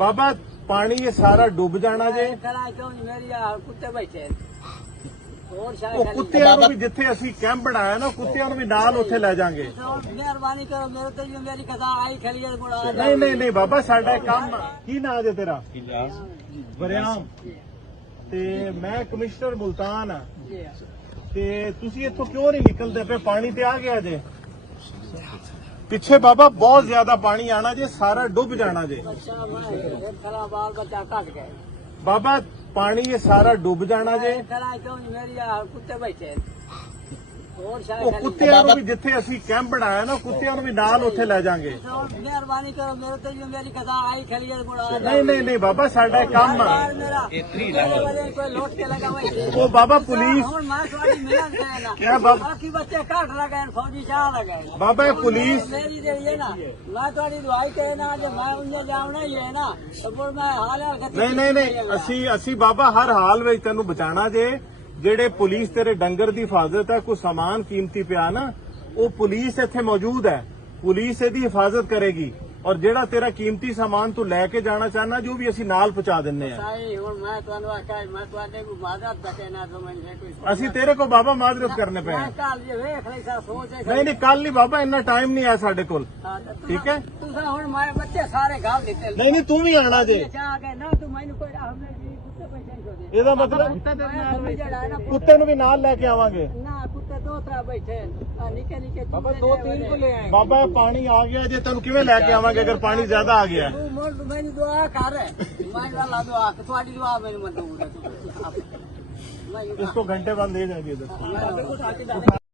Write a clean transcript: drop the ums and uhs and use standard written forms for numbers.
ਬਾਬਾ ਪਾਣੀ ਇਹ ਸਾਰਾ ਡੁੱਬ ਜਾਣਾ ਜੇ। ਕੁੱਤੇ ਬੈਠੇ ਉਹ ਕੁੱਤਿਆਂ ਨੂੰ ਵੀ ਜਿੱਥੇ ਅਸੀਂ ਕੈਂਪ ਬਣਾਇਆ ਨਾ ਕੁੱਤਿਆਂ ਨੂੰ ਵੀ ਨਾਲ ਉੱਥੇ ਲੈ ਜਾਾਂਗੇ। ਮਿਹਰਬਾਨੀ ਕਰੋ ਮੇਰੇ ਤੇ ਮੇਰੀ ਕਥਾ ਆਈ ਖਲੀ ਨਹੀਂ ਬਾਬਾ ਸਾਡਾ ਕੰਮ ਕੀ ਨਾਂ ਜੇ ਤੇਰਾ? ਵਰਿਆਮ। ਤੇ ਮੈਂ ਕਮਿਸ਼ਨਰ ਮੁਲਤਾਨ ਆ ਤੇ ਤੁਸੀਂ ਇੱਥੋਂ ਕਿਉਂ ਨਹੀਂ ਨਿਕਲਦੇ ਪਏ? ਪਾਣੀ ਤੇ ਆ ਗਿਆ ਜੇ ਪਿੱਛੇ ਬਾਬਾ ਬਹੁਤ ਜ਼ਿਆਦਾ ਪਾਣੀ ਆਣਾ ਜੇ, ਸਾਰਾ ਡੁੱਬ ਜਾਣਾ ਜੇ। ਬਾਲ ਬੱਚਾ ਕੱਟ ਗਏ ਬਾਬਾ ਪਾਣੀ ਇਹ ਸਾਰਾ ਡੁੱਬ ਜਾਣਾ ਜੇ। ਮੇਰੀ ਕੁੱਤੇ ਬੈਠੇ ਉਹ ਕੁੱਤਿਆਂ ਨੂੰ ਵੀ ਜਿੱਥੇ ਅਸੀਂ ਕੈਂਪ ਬਣਾਇਆ ਨਾ ਕੁੱਤਿਆਂ ਨੂੰ ਵੀ ਨਾਲ ਉੱਥੇ ਲੈ ਜਾਾਂਗੇ। ਮਿਹਰਬਾਨੀ ਕਰੋ ਮੇਰੇ ਤੇ ਮੇਰੀ ਕਥਾ ਆਈ ਖਲੀ ਨਹੀਂ ਬਾਬਾ ਸਾਡਾ ਕੰਮ ਆ। ਕੋਈ ਲੋਟ ਕੇ ਲਗਾ ਉਹ ਬਾਬਾ ਪੁਲਿਸ ਹੁਣ ਮੈਂ ਤੁਹਾਡੀ ਮਿਹਨਤ ਕਰਨਾ ਕਿਆ ਬਾਬਾ ਬਾਕੀ ਬੱਚੇ ਘੱਟ ਲਗਾਏ ਫੌਜੀ ਚਾਹ ਲਗਾਏ ਬਾਬਾ ਇਹ ਪੁਲਿਸ ਮੇਰੀ ਜਿਹੜੀ ਹੈ ਨਾ ਮੈਂ ਤੁਹਾਡੀ ਦਵਾਈ ਤੇ ਨਾ ਜੇ ਮੈਂ ਉਹਨੇ ਜਾਵਣਾ ਹੀ ਹੈ ਨਾ ਤਾਂ ਫਿਰ ਮੈਂ ਹਾਲ ਨਹੀਂ ਅਸੀਂ ਬਾਬਾ ਹਰ ਹਾਲ ਵਿੱਚ ਤੈਨੂੰ ਬਚਾਣਾ ਜੇ। ਜਿਹੜੇ ਪੁਲਿਸ ਤੇਰੇ ਡੰਗਰ ਦੀ ਹਿਫਾਜ਼ਤ ਹੈ, ਕੋਈ ਸਮਾਨ ਕੀਮਤੀ ਪਿਆ ਨਾ ਉਹ ਪੁਲਿਸ ਇੱਥੇ ਮੌਜੂਦ ਹੈ, ਪੁਲਿਸ ਇਹਦੀ ਹਿਫਾਜ਼ਤ ਕਰੇਗੀ। ਔਰ ਜਿਹੜਾ ਤੇਰਾ ਕੀਮਤੀ ਸਮਾਨ ਤੂੰ ਲੈ ਕੇ ਜਾਣਾ ਚਾਹਨਾ ਜੋ ਵੀ ਅਸੀਂ ਨਾਲ ਪਹੁੰਚਾ ਦਿੰਨੇ ਆ। ਹੁਣ ਮੈਂ ਤੁਹਾਨੂੰ ਆਖਿਆ ਮੈਂ ਤੁਹਾਡੇ ਕੋਲ ਮਾਦਤ ਦਾ ਕਹਿਣਾ ਤੋਂ ਮੈਨੂੰ ਕੋਈ ਅਸੀਂ ਤੇਰੇ ਕੋਲ ਬਾਬਾ ਮਾਜ਼ਰਤ ਕਰਨੇ ਪਏ ਮੈਂ ਕੱਲ ਜੇ ਵੇਖ ਲਈ ਸਾ ਸੋਚ ਨਹੀਂ ਕੱਲ ਨਹੀਂ ਬਾਬਾ ਇੰਨਾ ਟਾਈਮ ਨਹੀਂ ਆ ਸਾਡੇ ਕੋਲ। ਠੀਕ ਹੈ ਤੁਸੀਂ ਹੁਣ ਮੈਂ ਬੱਚੇ ਸਾਰੇ ਘਾਲ ਦਿੱਤੇ ਨਹੀਂ ਤੂੰ ਵੀ ਆਣਾ ਜੇ। ਜਾ ਕੇ ਨਾ ਤੂੰ ਮੈਨੂੰ ਕੋਈ ਰਾਹ ਨਹੀਂ ਕੁੱਤੇ ਪੈਸੇ ਛੋਦੇ ਇਹਦਾ ਮਤਲਬ ਕੁੱਤੇ ਨੂੰ ਵੀ ਨਾਲ ਲੈ ਕੇ ਆਵਾਂਗੇ ਨਾ ਕੁੱਤੇ ਦੋ ਤਰਾ ਬੈਠੇ ਆ ਨਿੱਕੇ ਨਿੱਕੇ ਬਾਬਾ 2-3 ਕੋ ਲੈ ਆਏ। ਬਾਬਾ ਪਾਣੀ ਆ ਗਿਆ ਜੇ ਤੈਨੂੰ ਕਿਵੇਂ ਲੈ ਕੇ ਆਵਾਂਗੇ ਅਗਰ ਪਾਣੀ ਜ਼ਿਆਦਾ ਆ ਗਿਆ? ਤੂੰ ਮੈਨੂੰ ਦੁਆ ਕਰ ਮੈਂ ਲਾ ਦੁਆ ਤੁਹਾਡੀ ਦੁਆ ਮੈਨੂੰ ਮਨਜ਼ੂਰ ਹੈ। इसको घंटे बाद ले जाएंगे इधर।